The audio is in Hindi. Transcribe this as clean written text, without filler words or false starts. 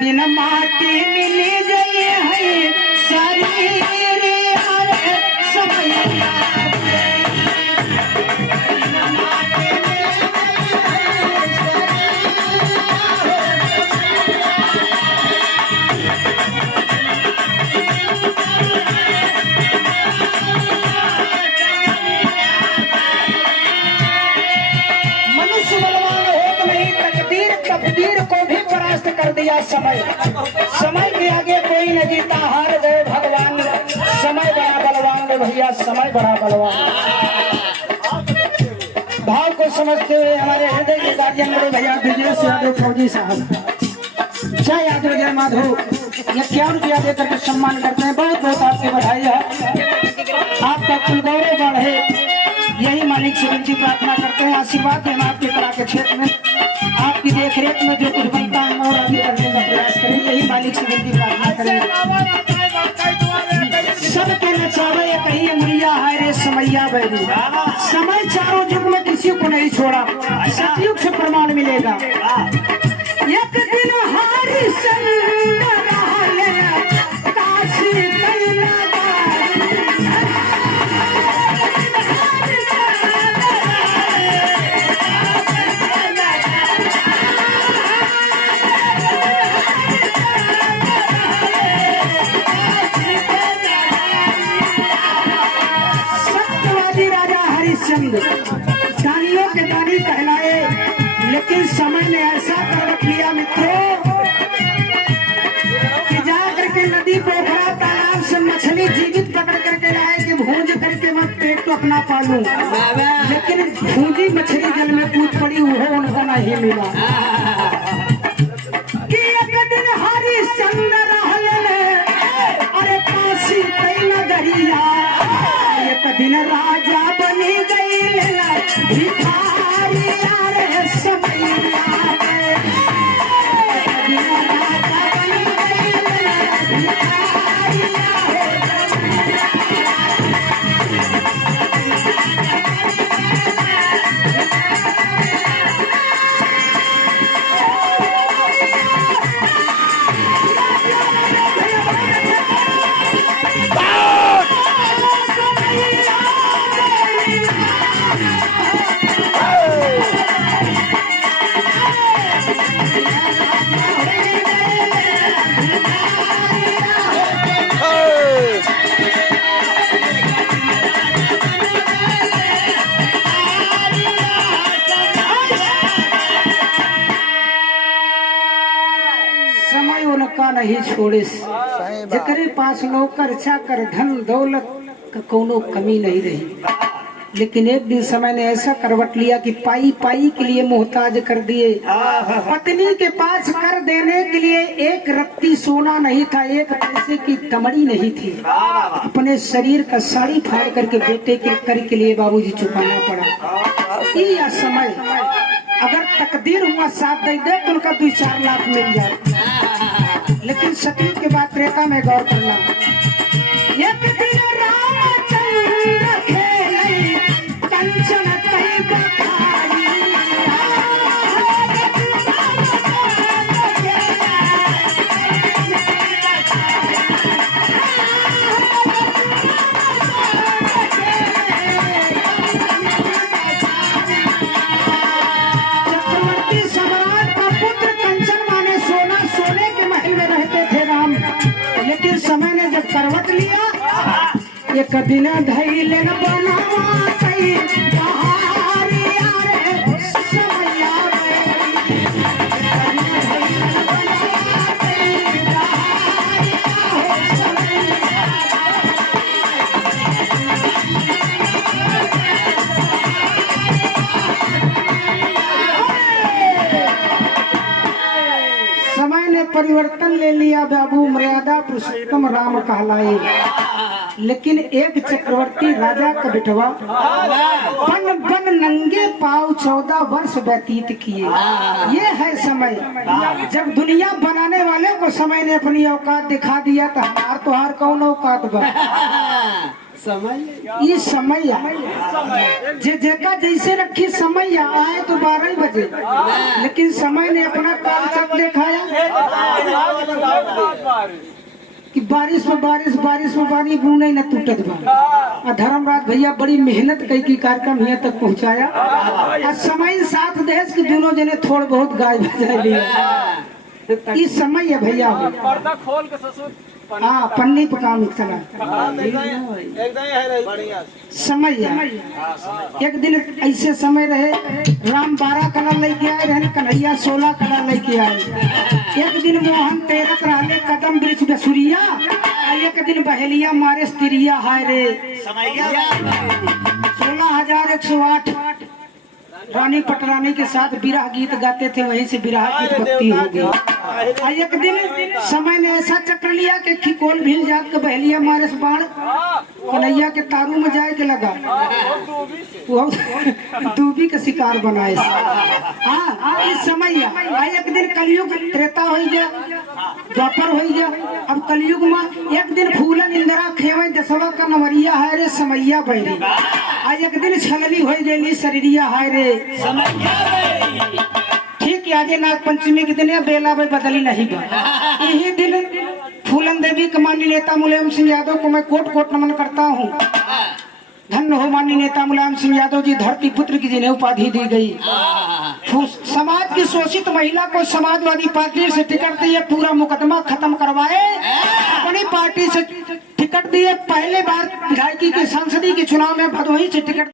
दिन माटी मिली गई है शरीर अरे समैया कर दिया समय समय के आगे कोई न जीता हार गए भगवान समय बड़ा बलवान है भैया समय बड़ा बलवान भाव को समझते हुए हमारे हृदय के गार्जियन बड़े भैया ब्रजेश यादव फौजी साहब जय यादव जय माधव 51 रुपया देकर के सम्मान करते हैं। बहुत बहुत आपकी बधाई है आपका कुल गौरव बढ़े यही मालिक से विनती प्रार्थना करते हैं आशीर्वाद देना आपके कला के क्षेत्र में आपकी देखरेख में जो कुछ बनता है और अभी करने का प्रयास करें यही मालिक से विनती प्रार्थना करें। सबके नचावे कहीं अंगुलिया है रे समैया बैरी समय चारों युग में किसी को नहीं छोड़ा सतयुग से प्रमाण मिलेगा। एक दिन हरिश्चंद्र काशी दानियों के दानी कहलाए लेकिन समय ने ऐसा कर रख लिया मित्रों कि जाकर के नदी पोखरा तालाब से मछली जीवित पकड़ करके लाए कि भूंज करके मैं पेट तो अपना पालूं लेकिन भूंजी मछली जल में कूद पड़ी वो उनको नहीं मिला कि एक दिन हरिश्चंद्र अरे काशी कई नगरिया एक दिन राजा बनी गई भिखारी रे समैया राजा बनी गई भिखारी नहीं छोड़े जकरे पास नौकर चाकर धन दौलत का कोनो कमी नहीं रही लेकिन एक दिन समय ने ऐसा करवट लिया कि पाई पाई के लिए मोहताज कर दिए। पत्नी के पास कर देने के लिए एक रत्ती सोना नहीं था एक पैसे की तमड़ी नहीं थी अपने शरीर का साड़ी फाड़ करके बेटे के कर के लिए बाबूजी चुकाना पड़ा। यह समय अगर तकदीर हुआ साथ दे दे तो उनका 2-4 लाख मिल जाए लेकिन सतयुग के बाद त्रेता में गौर करना एक दिन रामचंद्र खेले कंचन कई बखारी चक्रवर्ती सम्राट का पुत्र कंचन माने सोना सोने के महल में रहते थे राम लेकिन समय ने जब करवट लिया एक दिन धैल बनावा कई बहारी रे समैया समय ने परिवर्तन ले लिया बाबू मर्यादा पुरुषोत्तम राम कहलाए लेकिन एक चक्रवर्ती राजा का बिटवा बन बन नंगे पाव 14 वर्ष व्यतीत किए। ये है समय जब दुनिया बनाने वाले को समय ने अपनी औकात दिखा दिया तो हमार तुहार कौन औकात बा ये समय जेका जैसे रखी समय आए तो 12 बजे, लेकिन समय ने अपना काल चक दिखाया कि बारिश में बारिश बूंद न टूटत बा। धर्मराज भैया बड़ी मेहनत कई की कार्यक्रम यहाँ तक पहुँचाया और समय साथ देश के दोनों जने थोड़ बहुत गाय बजा लिया। इस समय है भैया पर्दा खोल के ससुर हाँ पन्नी पे काम चला समय एक दिन ऐसे समय रहे राम 12 कलर लेके आए रहे, कन्हैया 16 कलर लेके आए। एक दिन मोहन तेरत रहले कदम वृक्ष बसुरिया, एक दिन बहेलिया मारे स्त्रिया हाय रे 16,108 रानी पटरानी के साथ विरह गीत गाते थे, वहीं से विरह गीत भक्ति हो गई। एक दिन समय ने ऐसा चक्र लिया कि खिकोल भील जात के बहलिया मारे से बाण कन्हैया के तारू में जाए के लगा, वो दूबी का शिकार बनाए। हाँ इस समय एक दिन कलयुग त्रेता हो गया, द्वापर हो गया। अब कलयुग में एक दिन फूलन इंदिरा खेवे दसवा का नवरिया है रे समैया बैरी, एक दिन छलनी हो गई शरीरिया है रे ठीक है। आगे नाग पंचमी के दिन बेला भाई बदली नहीं बा। यही दिन फूलन देवी के माननीय नेता मुलायम सिंह यादव को मैं कोट कोट नमन करता हूँ। धन्य हो माननीय नेता मुलायम सिंह यादव जी, धरती पुत्र की जिन्हें उपाधि दी गई। समाज की शोषित महिला को समाजवादी पार्टी से टिकट दिए, पूरा मुकदमा खत्म करवाए, अपनी पार्टी से टिकट दिए। पहले बार विधायकी के सांसदी के चुनाव में भदोही से टिकट